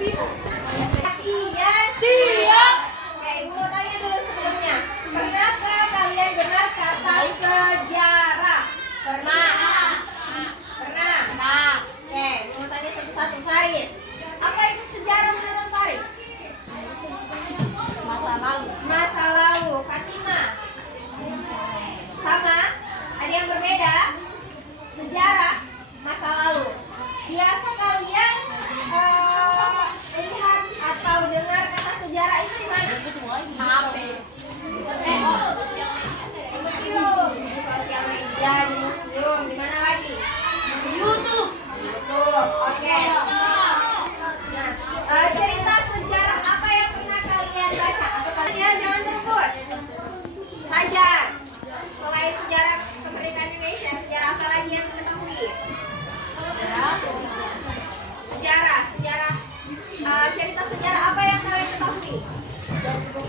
Kalian Siap. Oke, Ibu mau tanya dulu sebelumnya. Pernahkah kalian dengar kata sejarah? Pernah? Pernah? Oke, Ibu mau tanya satu-satu. Faris, apa itu sejarah menurut Faris? Masa lalu. Masa lalu. Fatima? Sama? Ada yang berbeda? Sejarah masa lalu. Biasa kalian lihat atau dengar kata sejarah itu di mana? HP. Museum, di sosial media, di museum, di mana lagi? YouTube. YouTube. Oke. Nah, cerita sejarah apa yang pernah kalian baca atau kalian jangan berebut? Hajar. Selain sejarah kemerdekaan Indonesia, sejarah apa lagi yang diketahui? Sejarah. Cerita sejarah apa yang kalian ketahui?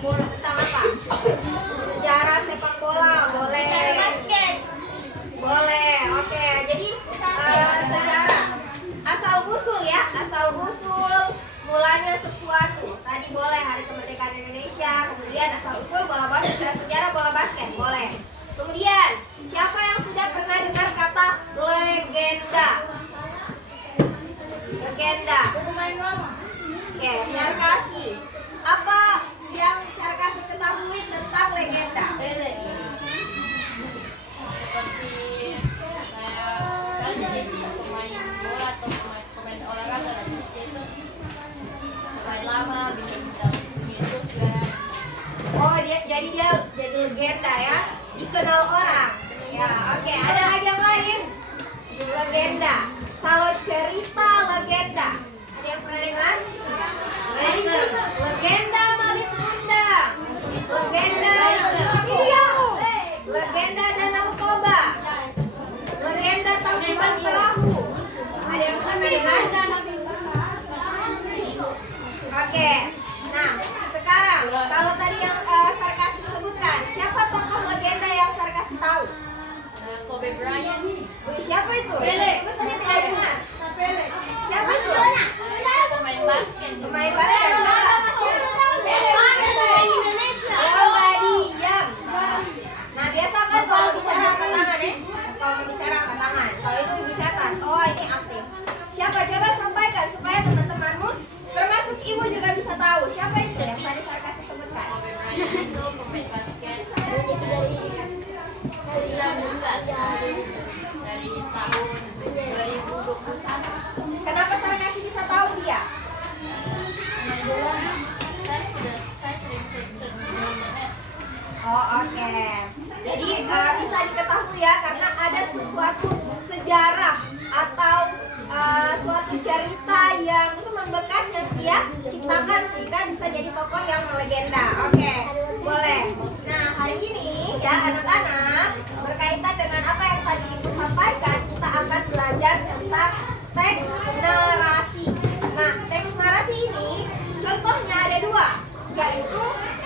Tentang apa? Sejarah sepak bola, boleh. Basket. Boleh, oke. Jadi sejarah asal usul ya, asal usul mulanya sesuatu. Tadi boleh hari kemerdekaan Indonesia, kemudian asal usul bola basket, sejarah bola basket, boleh. Kemudian siapa yang sudah pernah dengar kata legenda? Legenda. Oke, Syarkasi. Apa yang Syarkasi ketahui tentang legenda? Seperti saya jadi pemain bola atau pemain olahraga dan itu pemain lama bintang YouTube ya. Oh, jadi dia jadi legenda ya, dikenal orang. Ya, oke. Ada lagi yang lain? Legenda. Kalau cerita legenda, ada yang pernah dengar? Legenda Malin Kundang. Legenda Legenda Danau Toba. Legenda Tangkuban Perahu. Ada yang pernah dengar? Oke. Nah, sekarang kalau tadi yang Sarkasi sebutkan, siapa tokoh legenda yang Sarkasi tahu? Kobe Bryant. Siapa itu? Pele. Itu saya tidak dengar. Siapa itu? Pemain basket. Pemain basket. Indonesia. Lomba diam. Nah, biasa kan kalau bicara angkat tangan ya? Kalau bicara angkat tangan. Kalau itu ibu catat. Oh, ini aktif. Siapa? Coba sampaikan supaya teman-temanmu termasuk ibu juga bisa tahu. Siapa itu yang tadi Sarkasi sebutkan? Kobe Bryant itu pemain basket. Dari tahun 2021. Kenapa Sarkasi bisa tahu dia? Pemain bola. Saya sering internet. Oh, oke. Jadi bisa diketahui ya karena ada sesuatu sejarah atau suatu cerita yang itu membekas yang dia ciptakan sehingga bisa jadi tokoh yang melegenda. Oke, boleh. Nah, hari ini ya anak-anak berkaitan dengan apa yang tadi Ibu sampaikan, kita akan belajar tentang teks narasi. Nah, teks narasi ini contohnya ada dua, yaitu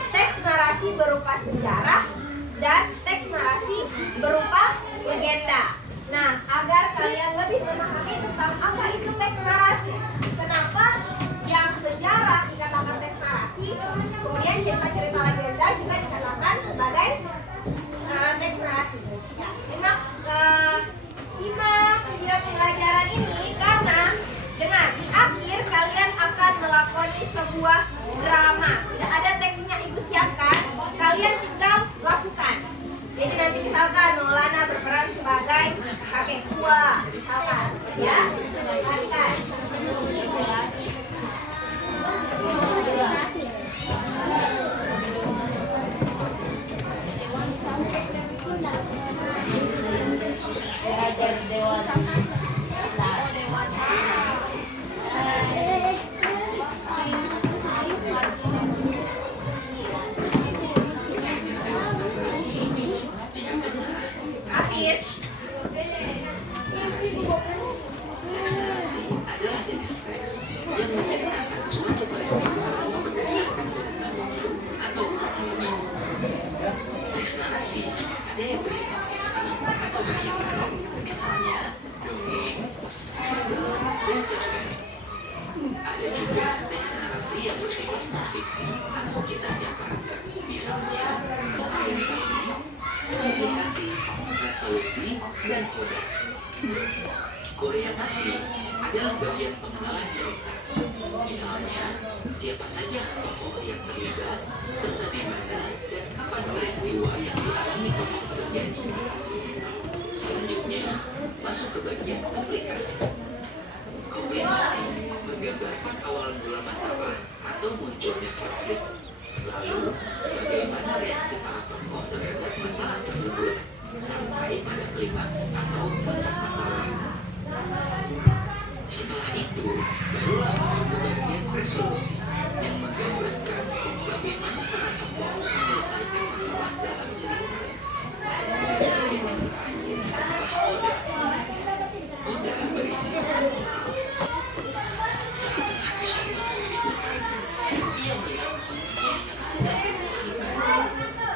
teks narasi berupa sejarah dan teks narasi berupa legenda. Nah, agar kalian lebih memahami tentang apa itu teks narasi, kenapa yang sejarah dikatakan teks narasi, kemudian cerita-cerita legenda juga dikatakan sebagai teks narasi. Ya, simak video pembelajaran ini karena dengar di akhir kalian akan melakoni sebuah drama. Sudah ada teksnya Ibu siapkan, kalian tinggal lakukan. Jadi nanti misalkan Maulana berperan sebagai kakek tua, misalkan, ya, perhatikan. Jadi dewasa. Hafiz. Teks narasi adalah jenis teks yang menceritakan suatu peristiwa berdasarkan narasi atau kronologis. Teks narasi ada yang bersifat fiksi atau menghibur, misalnya dongeng, film, dan cerpen. Ada juga teks narasi yang bersifat fiksi atau kisah nyata. Misalnya, orientasi, komplikasi, resolusi, dan koda. Orientasi adalah bagian pengenalan cerita. Misalnya, siapa saja tokoh yang terlibat, serta di mana dan kapan peristiwa yang dialami tokoh terjadi. Selanjutnya, masuk ke bagian komplikasi. Komplikasi menggambarkan awal mula masalah atau munculnya konflik. Lalu, bagaimana reaksi para tokoh terhadap masalah tersebut, sampai pada klimaks atau puncak masalah. Setelah itu, barulah masuk ke bagian resolusi yang menggambarkan bagaimana para tokoh menyelesaikan masalah dalam cerita. Bagian yang terakhir adalah koda. Koda berisi pesan moral. Saat action dibutuhkan, ia melihat pohon yang sedang berbuah.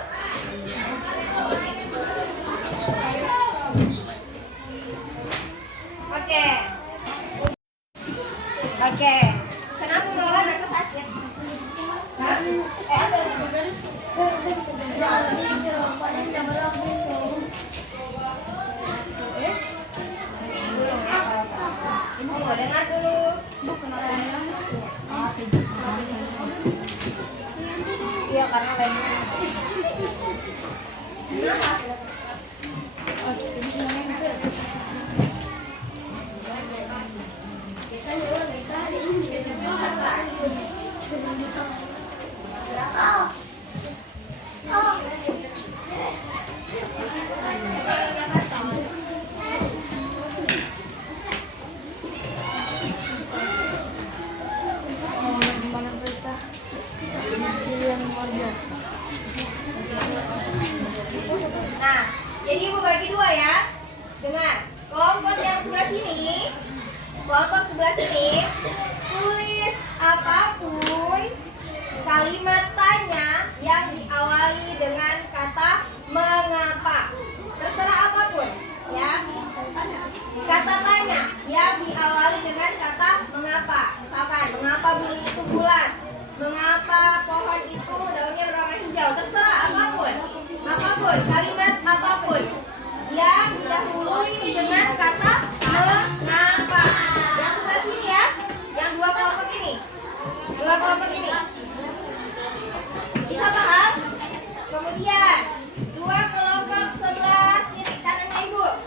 Sayangnya, pohon itu berada di seberang sungai. Oke. Kenapa Molan aku sakit? Hah? Apa? Ibu dengar dulu. Iya, karena lainnya. Nah, jadi ibu bagi dua ya. Dengar, kelompok yang sebelah sini, tulis apapun kalimat tanya yang diawali dengan kata mengapa. Terserah apapun, ya. Kata tanya yang diawali dengan kata mengapa. Misalkan, mengapa burung itu bulat? Mengapa pohon itu daunnya berwarna hijau? Terserah apapun, kalimat apapun yang didahului dengan kata mengapa. Yang sebelah sini ya, yang dua kelompok ini. Bisa paham? Kemudian dua kelompok sebelah titik kanannya ibu.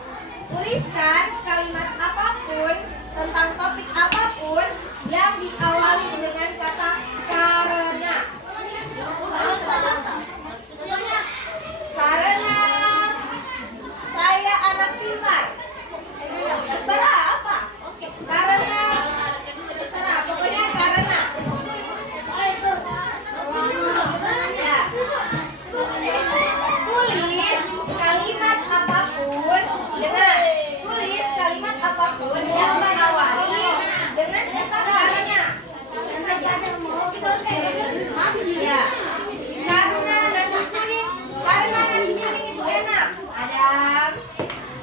Tuliskan kalimat apapun tentang topik apapun yang diawali dengan kata karena. Karena saya anak pintar. Terserah apa? Karena terserah, pokoknya karena. Ya. Tulis kalimat apapun yang mengawali dengan kata karena. Ya. Karena nasi kuning itu enak. Adam.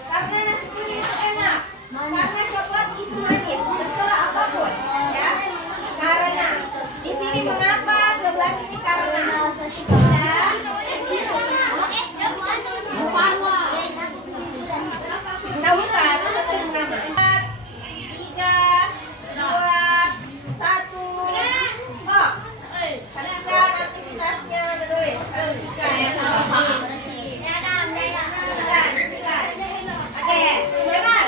Karena nasi kuning itu enak. Karena coklat itu manis. Terserah apapun, ya. Karena di sini mengapa, sebelah sini karena. Ya. Nggak usah tulis nama. 3, 2, 1, stop. Hentikan aktivitasnya menulis. Hentikan ya, salah. Oke, dengar.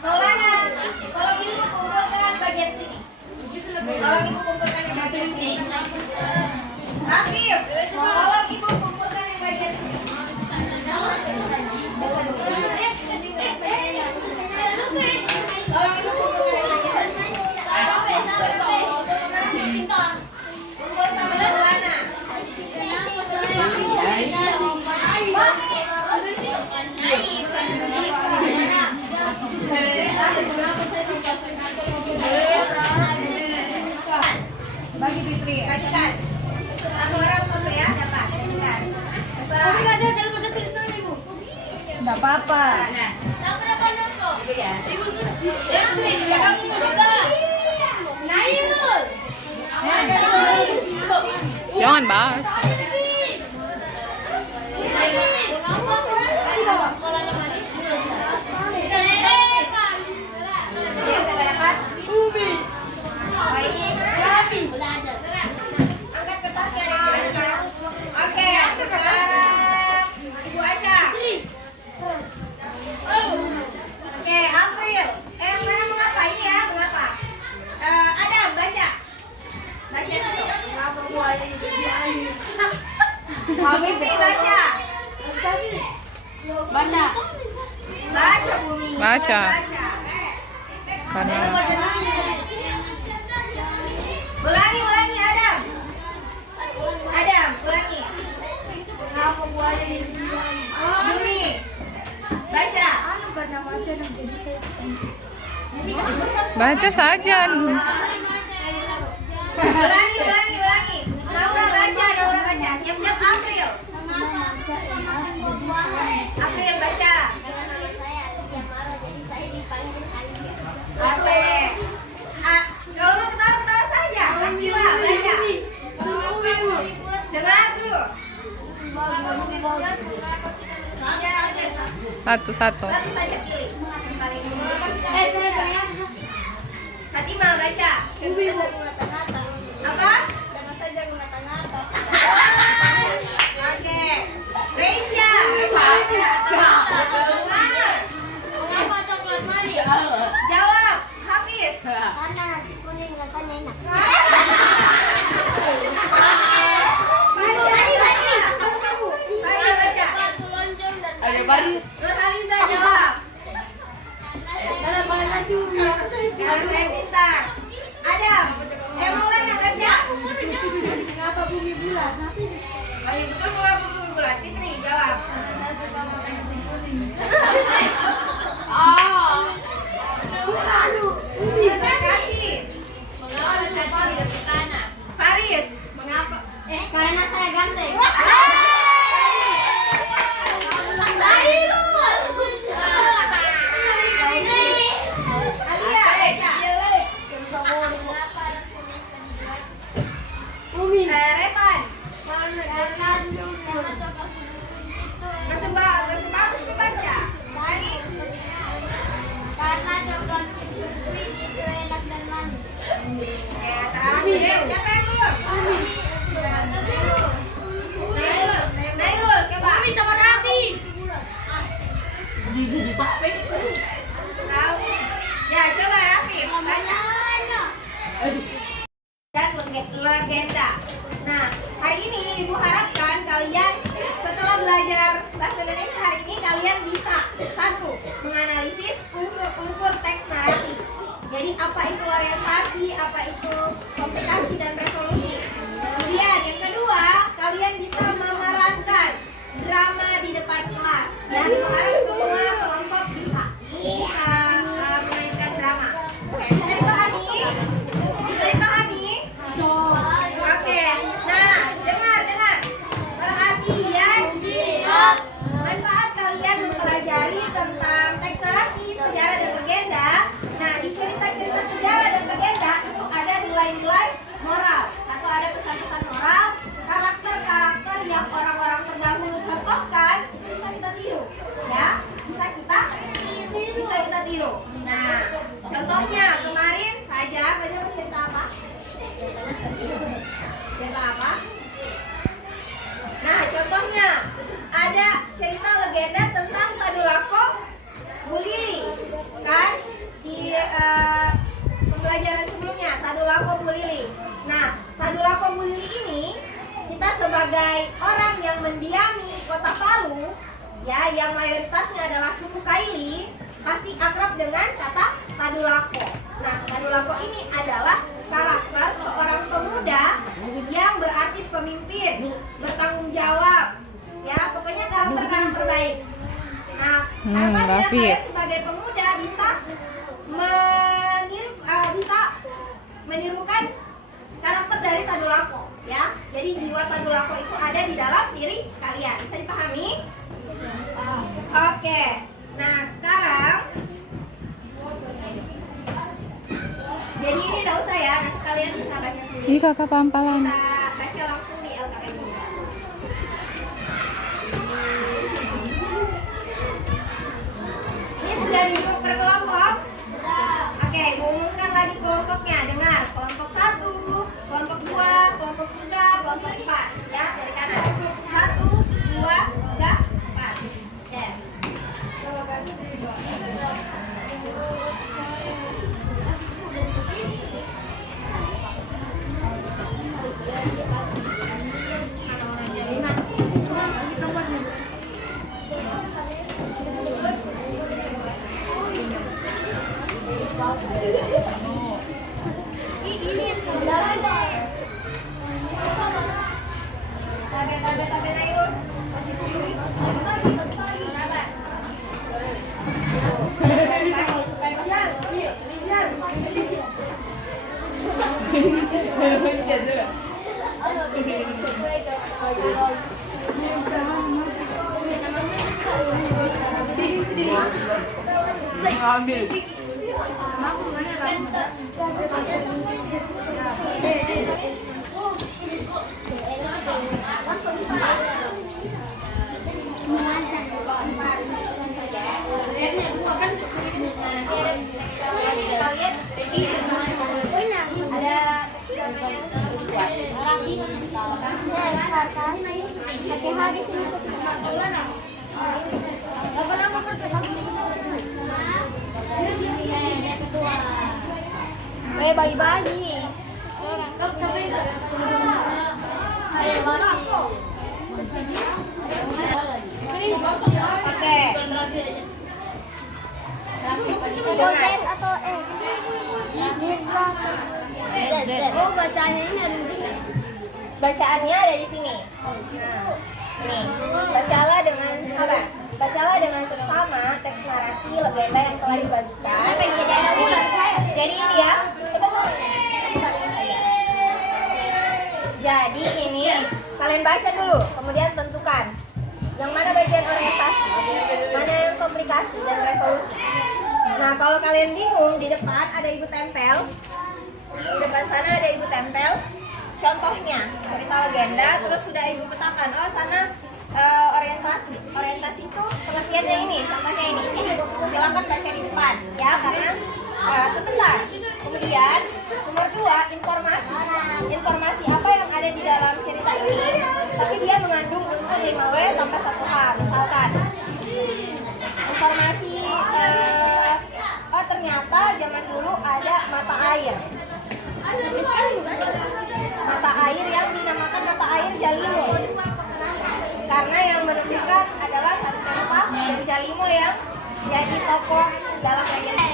Maulana, tolong ibu kumpulkan bagian sini. Rafif, tolong ibu kumpulkan yang bagian sini. Kumpul sama Maulana. Bagi Fitri, bagikan. Satu orang satu ya, dapat. Tapi nggak saya lupa tulis nama ibu. Nggak apa-apa. Nah, berapa notebook? Ibu ya. Ibu sudah. Ya, kamu juga. Nah, Bumi baca. Baca. Baca Bumi. Baca. Baca. Karena Ulangi Adam. Adam, ulangi. Kenapa buaya di Bumi. Baca. karena baca dan jadi saya suka. baca saja. Ulangi. Naura baca. Siap-siap April. Baca enak jadi saya. April baca. Oke. Kalau mau ketawa saja. Akila baca. Dengar dulu. Satu-satu. Satu saja pilih. Saya pengen Fatimah baca. Apa? Jangan saja mengata-ngata. Oke. Reisha baca. Dengar. Mengapa coklat manis? Jawab. Hafiz. karena nasi kuning rasanya enak. Baca. Batu lonjong dan Nurhaliza jawab. Karena saya pintar. Adam. Maulana baca. Kenapa bumi bulat? Ayo betul mengapa bumi bulat? Fitri jawab. saya suka makan nasi kuning. Terima kasih. Mengapa cacing hidup di tanah? Faris. Mengapa? Karena saya ganteng. Alia baca. Revan. Bagus dibaca. Ani. Karena coklat putih itu enak dan manis. Ya, terakhir. Siapa yang belum? Nairul, coba. Sama Raffi. Ya, coba Raffi. Baca. Dan legenda. Nah, hari ini Ibu harapkan kalian setelah belajar bahasa Indonesia hari ini kalian bisa satu menganalisis unsur-unsur teks narasi. Jadi apa itu orientasi, apa itu komplikasi dan resolusi. Kemudian yang kedua, kalian bisa memerankan drama di depan kelas. Ya, harap semua kelompok bisa memainkan drama. Oke, bisa dipahami? Oke, nah dengar. Perhatian. Manfaat kalian mempelajari tentang teks narasi, sejarah dan legenda. Nah, di cerita-cerita sejarah dan legenda itu ada nilai-nilai moral atau ada pesan-pesan moral, karakter-karakter yang orang-orang terdahulu contohkan bisa kita tiru, ya, bisa kita tiru. Nah, contohnya kemarin Fajar bercerita apa? Cerita apa? Nah, contohnya ada cerita legenda tentang Tadulako Bu Lili, kan? Di pembelajaran sebelumnya, Tadulako Bu Lili. Nah, Tadulako Bu Lili ini kita sebagai orang yang mendiami kota Palu, ya, yang mayoritasnya adalah suku Kaili, pasti akrab dengan kata Tadulako. Nah, Tadulako ini adalah karakter seorang pemuda yang berarti pemimpin, bertanggung jawab, ya, pokoknya karakter baik. Nah, harapannya Raffi. kalian sebagai pemuda bisa menirukan karakter dari Tadulako, ya. Jadi jiwa Tadulako itu ada di dalam diri kalian. Bisa dipahami? Oke. Nah, sekarang jadi ini enggak usah ya, nanti kalian bisa baca sendiri. Ih, kakak pampalan. Bisa baca langsung di LKPD. Ini sudah di grup per kelompok? Oke, gue umumkan lagi kelompoknya. Dengar, kelompok 1, kelompok 2, kelompok 3, kelompok 4. Ya, dari kanan. 1, 2, 3, 4. Oke. Beta Nairun. Kasih pagi. Supaya besar. Bagi-bagi. Oke. Z atau E? Oh, bacanya ini ada di sini. Bacaannya ada di sini. Nih, bacalah dengan sabar. Bacalah dengan seksama teks narasi legenda yang telah dibagikan. Siapa yang jadi anak bulan saya? Jadi ini ya, sebentar. Jadi ini kalian baca dulu, kemudian tentukan yang mana bagian orientasi, mana yang komplikasi dan resolusi. Nah, kalau kalian bingung, di depan ada ibu tempel. Di depan sana ada ibu tempel. Contohnya cerita legenda, terus sudah ibu petakan. Oh, sana orientasi. Orientasi itu pengertiannya ini, contohnya ini. Silakan baca di depan, ya, karena sebentar. Kemudian nomor 2, informasi. Informasi apa yang ada di dalam cerita ini, tapi dia mengandung unsur 5W tambah 1H. Misalkan informasi, oh ternyata zaman dulu ada mata air. Mata air yang dinamakan mata air Jalimo, karena yang menentukan adalah Santempa dan Jalimo yang jadi tokoh dalam legenda.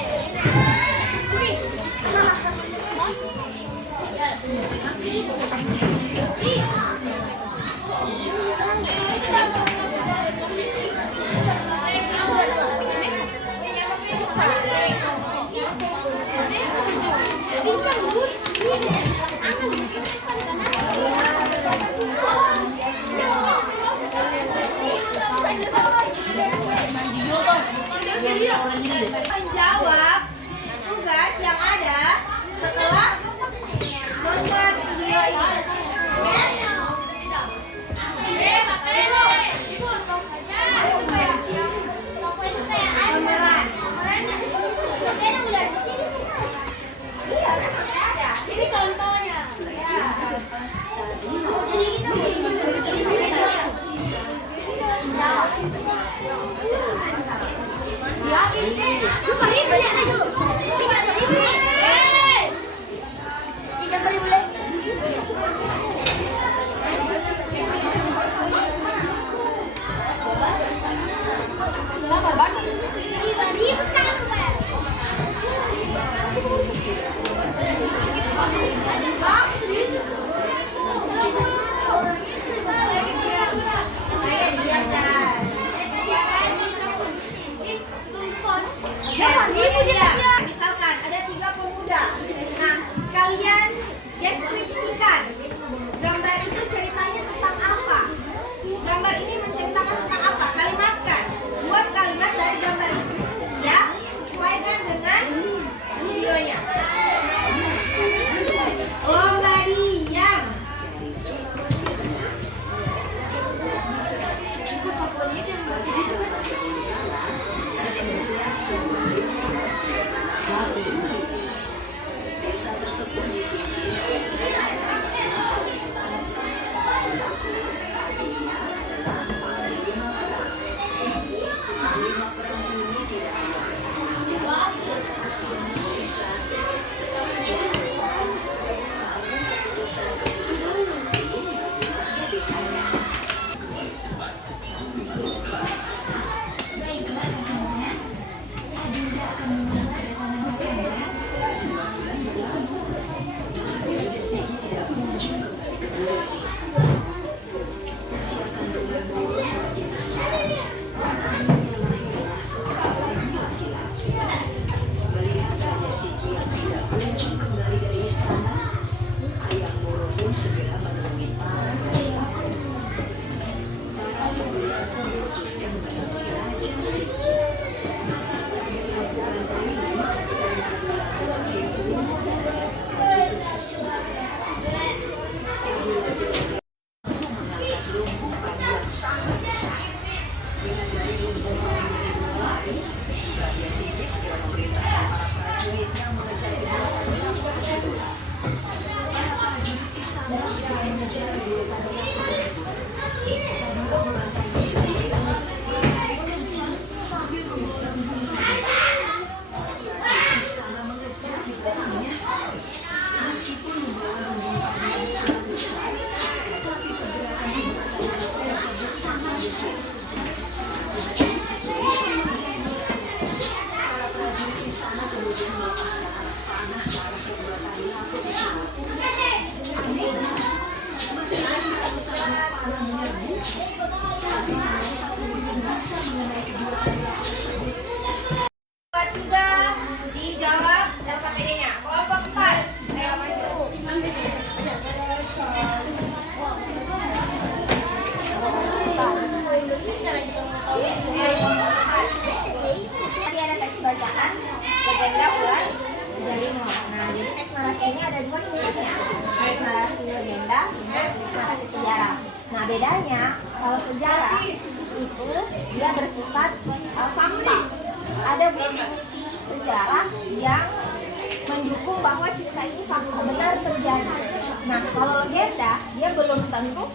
Menjawab tugas yang ada setelah nonton video ini. mengejar biota binatang tersebut. Sambil memotong bulu-bulu, istana mengejar binatangnya. Meskipun membawa binatang yang sangat besar, tapi pergerakan binatang tersebut sangat gesit. Para prajurit istana kemudian melepaskan anak panah ke arah kedua tali lampu tersebut. Meskipun ratusan anak panah menyerbu, tapi hanya satu yang bisa mengenai kedua tali lampu tersebut. Kelompok 3 dijawab dan materinya. Kelompok 4 ayo maju. Tadi ada teks bacaan, legenda ular, Jalimo. Nah, jadi teks narasi ini ada dua cirinya. Teks narasi legenda dan teks narasi sejarah. Nah, bedanya kalau sejarah itu dia bersifat fakta. Ada bukti-bukti sejarah yang mendukung bahwa cerita ini fakta benar terjadi. Nah, kalau legenda dia belum tentu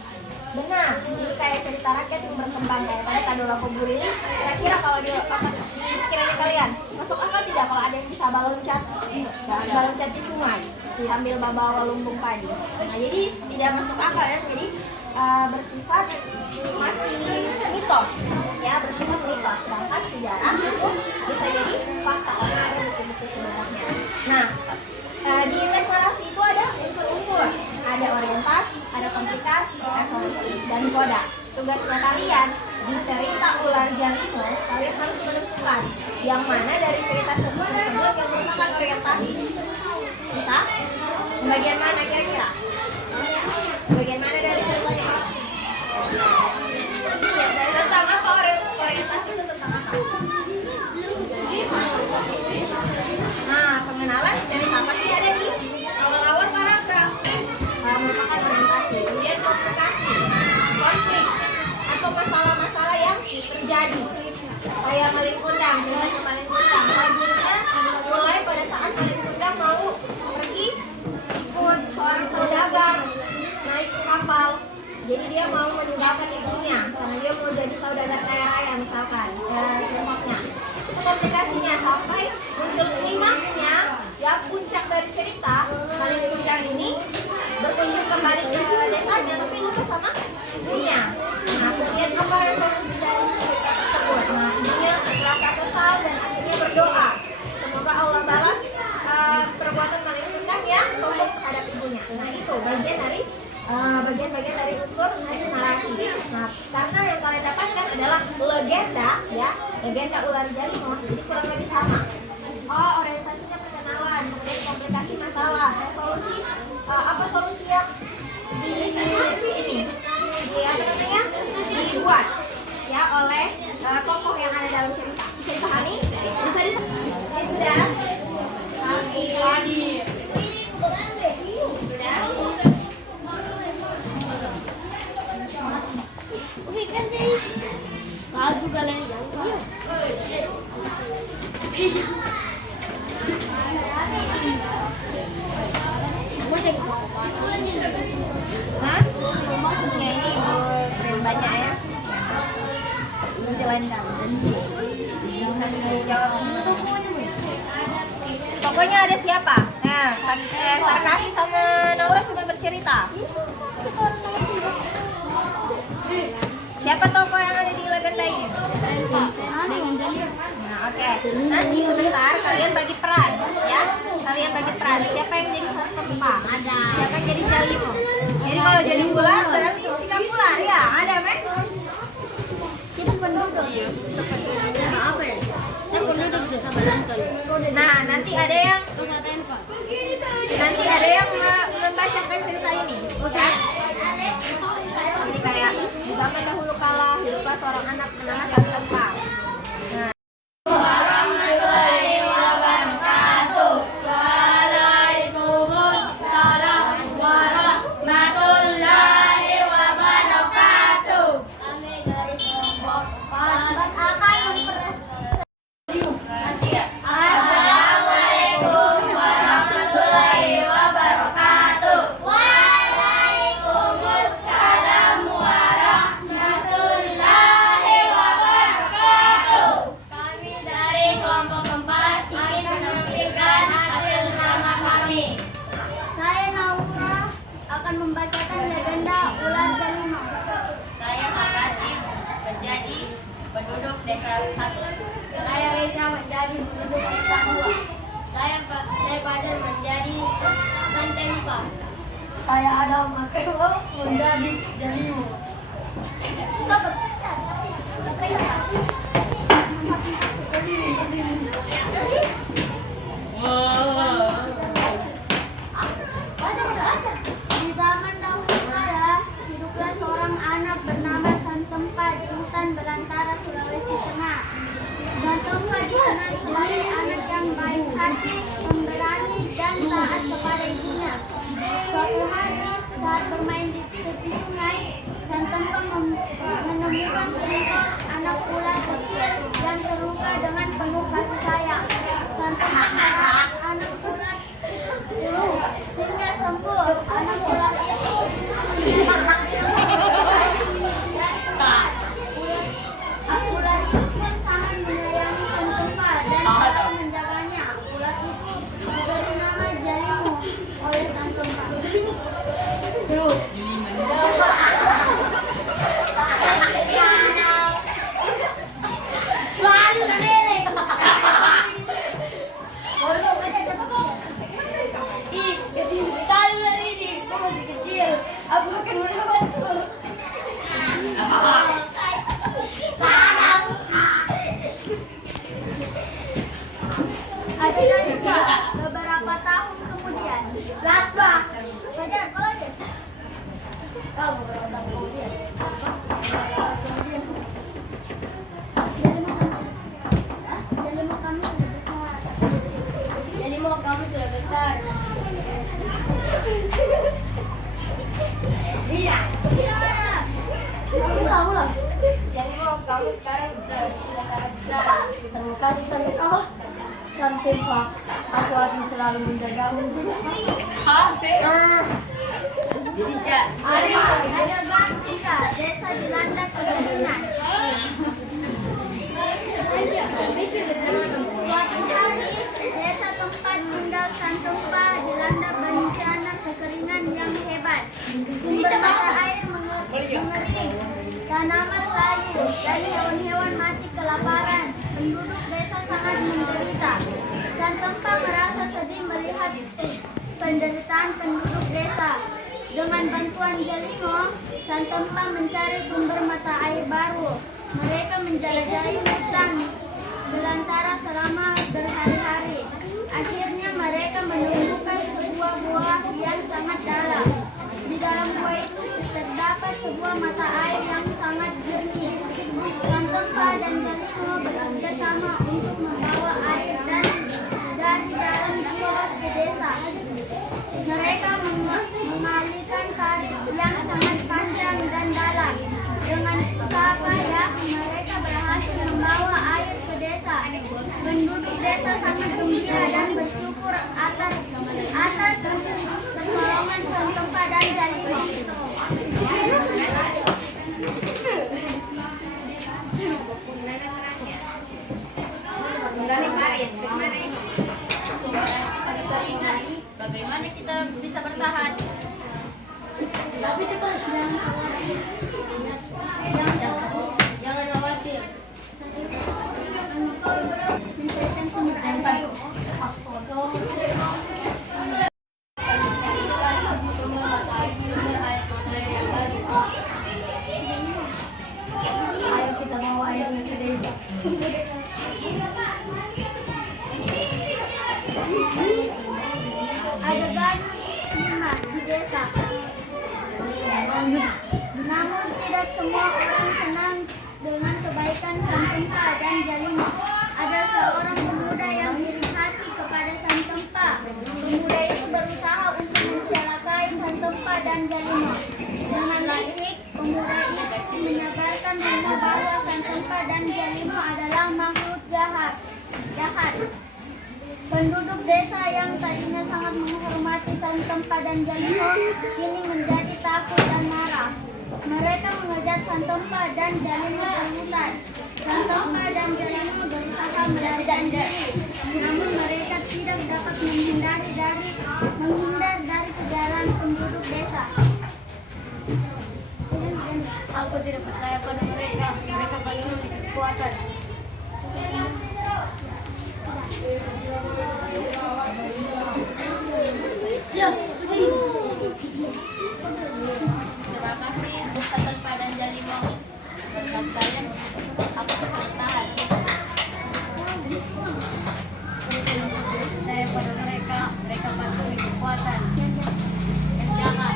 benar. Ini kayak cerita rakyat yang berkembang kayak tadi Kadola Koburi ini. Kira-kira kalau di pikirannya kalian masuk akal tidak kalau ada yang bisa baloncat di sungai sambil bawa lumbung padi. Nah, jadi tidak masuk akal ya. Jadi bersifat masih mitos ya, bersifat mitos. Sedangkan sejarah itu bisa jadi fakta karena ada bukti-bukti sebenarnya. Nah, di teks narasi itu ada unsur-unsur, ada orientasi, ada komplikasi, resolusi, dan koda. Tugasnya kalian di cerita ular Jalimo, kalian harus menentukan yang mana dari cerita tersebut yang merupakan orientasi. Bisa? Bagian mana kira-kira? Bagian mana dari ceritanya? Tentang apa orientasi itu tentang apa? Nah, pengenalan cerita pasti ada di awal-awal paragraf. Merupakan orientasi. Kemudian komplikasi, konflik, atau masalah-masalah yang terjadi. Kayak Malin Kundang, cerita Malin Kundang. Lagunya mulai pada saat Malin Kundang mau pergi ikut seorang saudagar naik kapal. Jadi dia mau meninggalkan ibunya karena dia mau jadi saudagar kaya raya misalkan contohnya. Itu komplikasinya sampai muncul klimaksnya ya, puncak dari cerita Malin Kundang ini berkunjung kembali ke desanya tapi lupa sama ibunya. Nah, kemudian apa resolusi dari cerita tersebut? Nah, ibunya merasa kesal dan akhirnya berdoa semoga Allah balas perbuatan Malin Kundang yang sombong terhadap ibunya. Nah, itu bagian dari unsur teks narasi. Nah, karena yang kalian dapatkan adalah legenda ya, legenda ular Jalimo, jadi kurang lebih sama. Oh, orientasinya perkenalan, kemudian komplikasi masalah, resolusi apa solusi yang dibuat ya oleh tokoh yang ada dalam cerita. Bisa dipahami? Bisa ini sudah? Baju kalian Hah? Terusnya ini keren banyak ya. Menjalankan. Bisa dijawab semua. Pokoknya ada siapa? Nah, Sarkasi sama Naura cuma bercerita. Siapa tokoh yang ada di legenda ini? Nah, oke. Nanti sebentar kalian bagi peran, ya. Kalian bagi peran. Siapa yang jadi Sartempa? Ada. Siapa yang jadi Jalimo? Jadi kalau jadi ular berarti sikap ular, ya? Ada, Men? kita penduduk. Apa ya? Saya penduduk desa Balangkal. Nah, nanti ada yang membacakan cerita ini. Ya? Jadi kayak di zaman dahulu kala hiduplah seorang anak bernama Sartempa. Nah, Assalamualaikum warahmatullahi wabarakatuh. Saya Reza menjadi penduduk desa Hua. Saya Fajar menjadi Santempa. Saya Adam Akebo menjadi Jalimo. Di zaman dahulu kala, hiduplah seorang anak bernama Santempa di hutan belantara Sulawesi Tengah. Santempa dikenal sebagai anak yang baik hati, pemberani, dan taat kepada ibunya. Suatu hari, saat bermain di tepi sungai, Santempa menemukan seekor anak ular kecil yang terluka dengan penuh kasih sayang. Santempa merawat anak ular itu hingga sembuh. Anak ular itu ular itu pun sangat menyayangi Santempa dan selalu menjaganya. Ular itu diberi nama Jalimo oleh Santempa. Ih, kesini sekali hari ini. Kau masih kecil. Aku akan merawatku. Ada juga beberapa tahun kemudian. Fajar, kau lagi? Kau beberapa tahun kemudian. Jalimo kamu sudah besar. Jalimo, kamu sudah besar. Tidak ada. Ulang. Jalimo, kamu sekarang sudah sangat besar. Terima kasih Santempa. Aku akan selalu menjagamu. Ada gang 3, desa dilanda kekeringan. Suatu hari, desa tempat tinggal Santempa dilanda bencana kekeringan yang hebat. Sumber mata air mengering, tanaman layu, dan hewan-hewan mati kelaparan. Penduduk desa sangat menderita. Santempa merasa sedih melihat penderitaan penduduk desa. Dengan bantuan Jalimo, Santempa mencari sumber mata air baru. Mereka menjelajahi hutan belantara selama berhari-hari. Akhirnya mereka menemukan sebuah gua yang sangat dalam. Di dalam gua itu terdapat sebuah mata air yang sangat jernih. Santempa dan Jalimo bekerja sama untuk membawa air dari dalam gua ke desa. Mereka mengalirkan karir yang sangat panjang dan dalam. Dengan susah payah, mereka berhasil membawa air ke desa. Penduduk desa sangat gembira dan bersyukur atas pertolongan Santempa dan Jalimo. Bagaimana kita bisa bertahan? Jangan khawatir. Mencarikan sumber air baru. Sumber air yang baru. Ayo kita bawa airnya ke desa. Ada gadis 5 di desa. Namun tidak semua orang senang dengan kebaikan Santempa dan Jalimo. Ada seorang pemuda yang iri hati kepada Santempa. Pemuda itu berusaha untuk mencelakai Santempa dan Jalimo. Dengan licik, pemuda itu menyabarkan tentang bahwa Santempa dan Jalimo adalah makhluk jahat. Penduduk desa yang tadinya sangat menghormati Santempa dan Jalimo kini menjadi takut dan marah. Mereka mengejar Santempa dan Jalimo ke hutan. Santempa dan Jalimo berusaha melarikan diri, namun mereka tidak dapat menghindar dari kejaran penduduk desa. Aku tidak percaya pada mereka. Mereka paling memiliki kekuatan. Terima kasih untuk Tanpa dan Jalimo. Berkat kalian, aku bertahan. Saya pada mereka patuhi kekuatan. Dan jangan.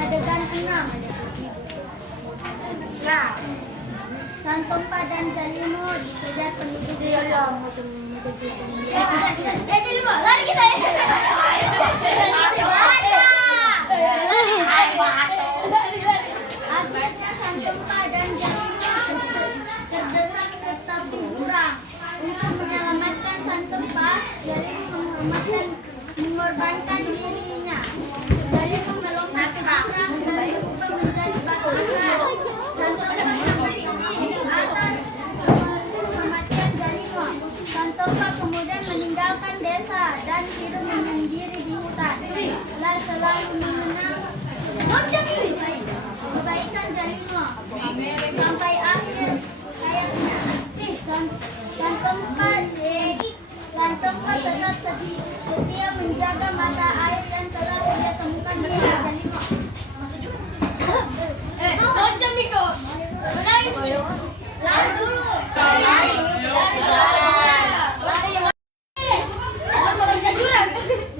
Adegan 6. Santompa dan Jalimo dikejar penduduk. Jalimo, lari kita ya. Akhirnya Santompa dan Jalimo terdesak ke tepi jurang. Untuk menyelamatkan Santompa, Jalimo mengorbankan dirinya. Jalimo melompat ke jurang dan berubah menjadi batu besar. Santompa sangat sedih atas kematian Jalimo. Santompa kemudian meninggalkan desa dan hidup menyendiri di hutan. Selalu mengenang kebaikan Jalimo sampai akhir hayatnya. Santompa tetap setia menjaga mata air dan telah tidak temukan diri Jalimo. Macam Miko. Menangis. Lari dulu.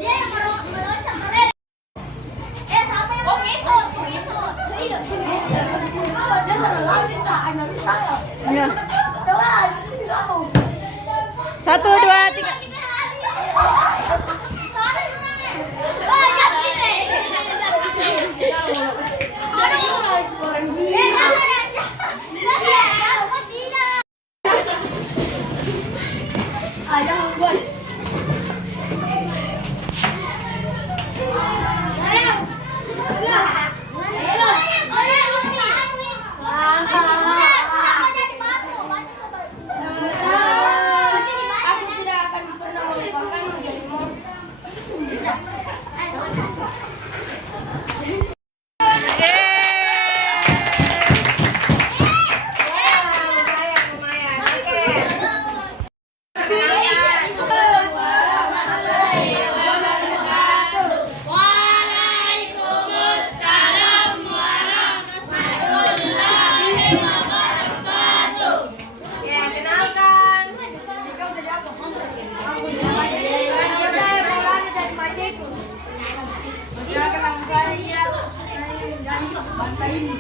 Dia yang meloncat ke rel. Siapa yang mengesot? Iya. Ya. Coba sini kamu. 1, 2, 3. Sana jurangnya. Wah, jatuh kita. Jangan tidak. Jangan bos. Aku tidak akan pernah melupakan Jalimo. Lumayan. Oke. Waalaikumsalam warahmatullahi wabarakatuh. Ya, kenalkan. Saya Maulana dari Majid. Perkenalkan nama saya dari Banta ini.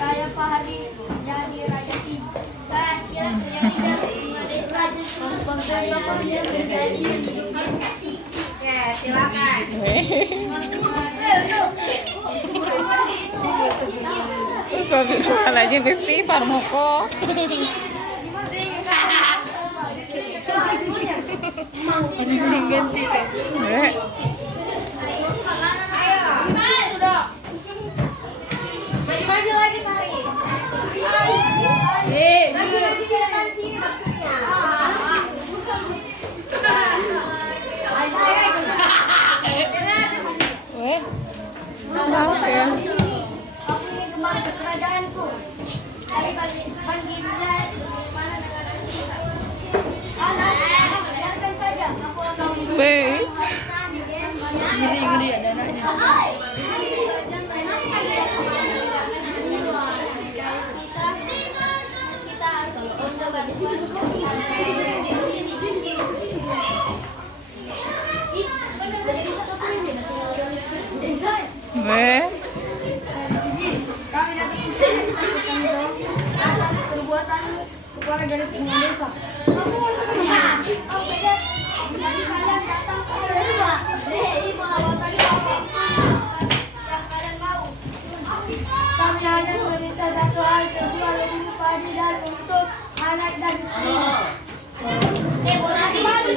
Saya Fahri dari Raja Sini. Saya Kira dari Raja Sini. Ya, silakan. Astagfirullahaladzim, istighfar moko. Ganti. Ayo. Maju lagi, Fahri. Maju ke depan sini maksudnya. Maaf ya. Aku ingin kembali ke kerajaanku. Saya panggil mana negara kita. Biarkan saja. Aku akan Baik. Ngeri ada anaknya. Baik. kami nanti atas perbuatanmu kepada gadis tinggal desa. Jadi kalian datang ke desa. Kalau tadi apa yang kalian mau? Kami hanya meminta satu hal, kedua lebih padi dan untuk anak dan istri. Bolari. Kali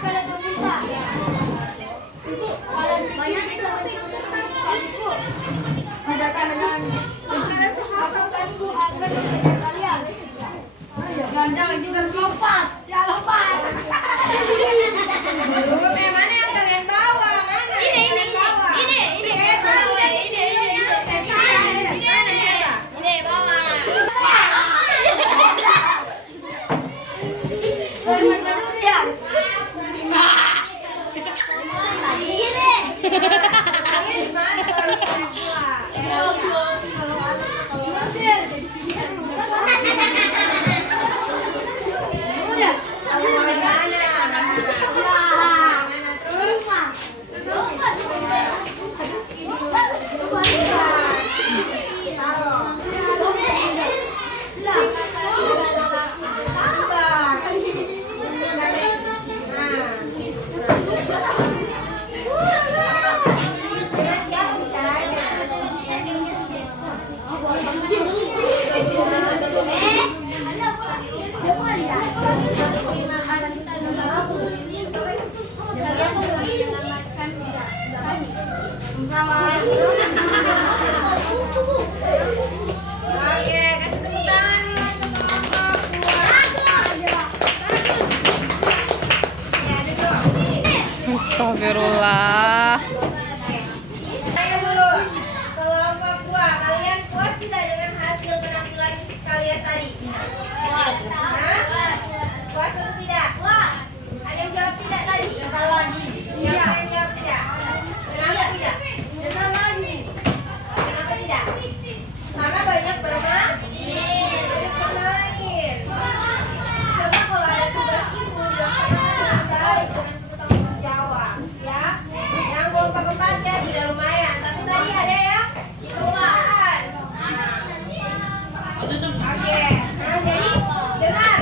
kalian meminta. Kalian pikir bisa mencuri kaliku? Ada kalian sehat Astagfirullah. Saya dulu. Kelompok 2, kalian puas tidak dengan hasil penampilan kalian tadi? Hah? Puas atau tidak? Puas. Ada yang jawab tidak tadi? Salah lagi. Siapa yang jawab tidak? Kenapa tidak? Kenapa tidak? Karena banyak bermain. Coba kalau ada tugas ibu dilaksanakan dengan baik dengan bertanggung jawab, ya. Yang kelompok 4 ya sudah lumayan. Tapi tadi ada yang kelupaan. Oke. Nah jadi dengar.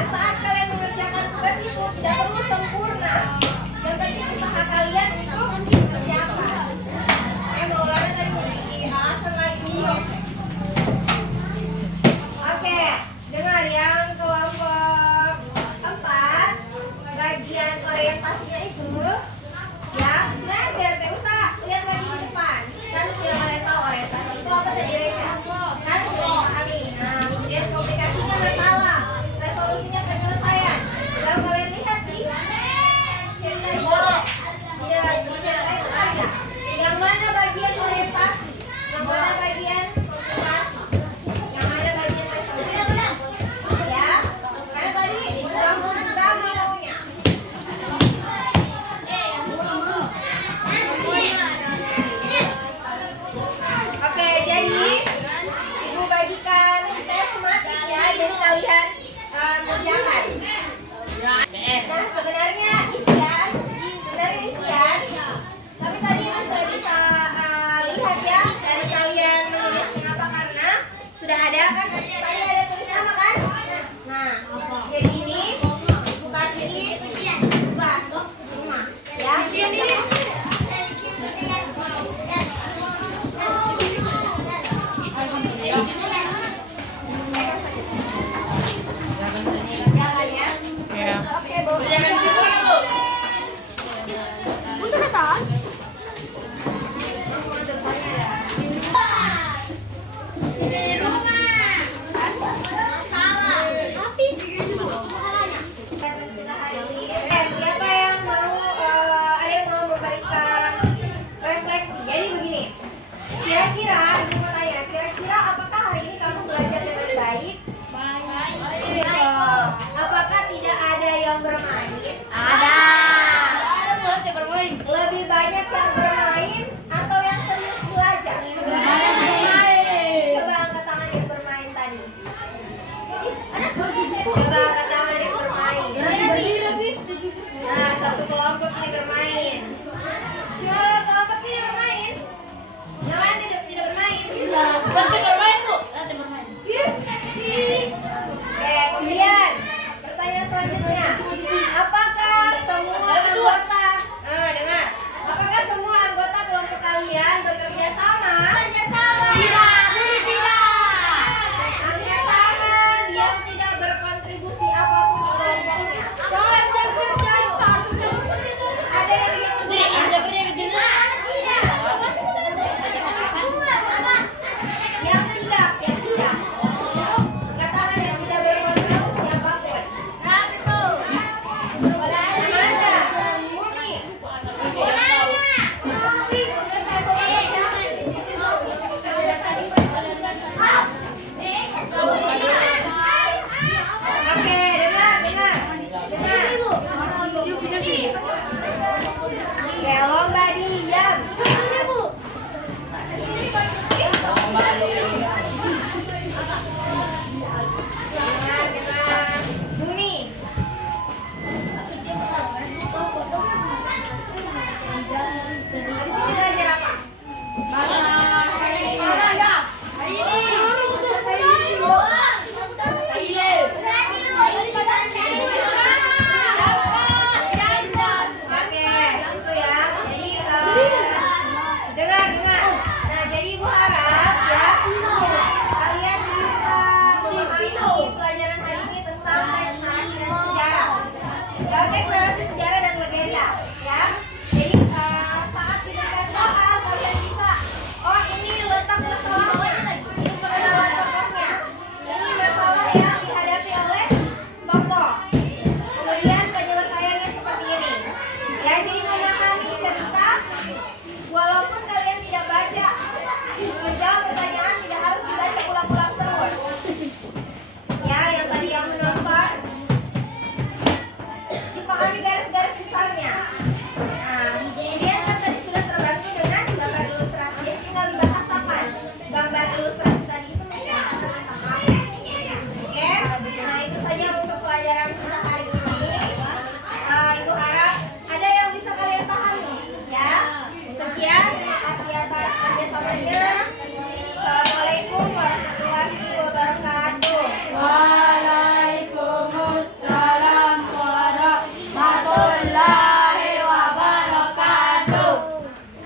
warahmatullahi wabarakatuh.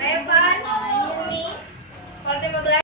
Revan, Umi, part 15.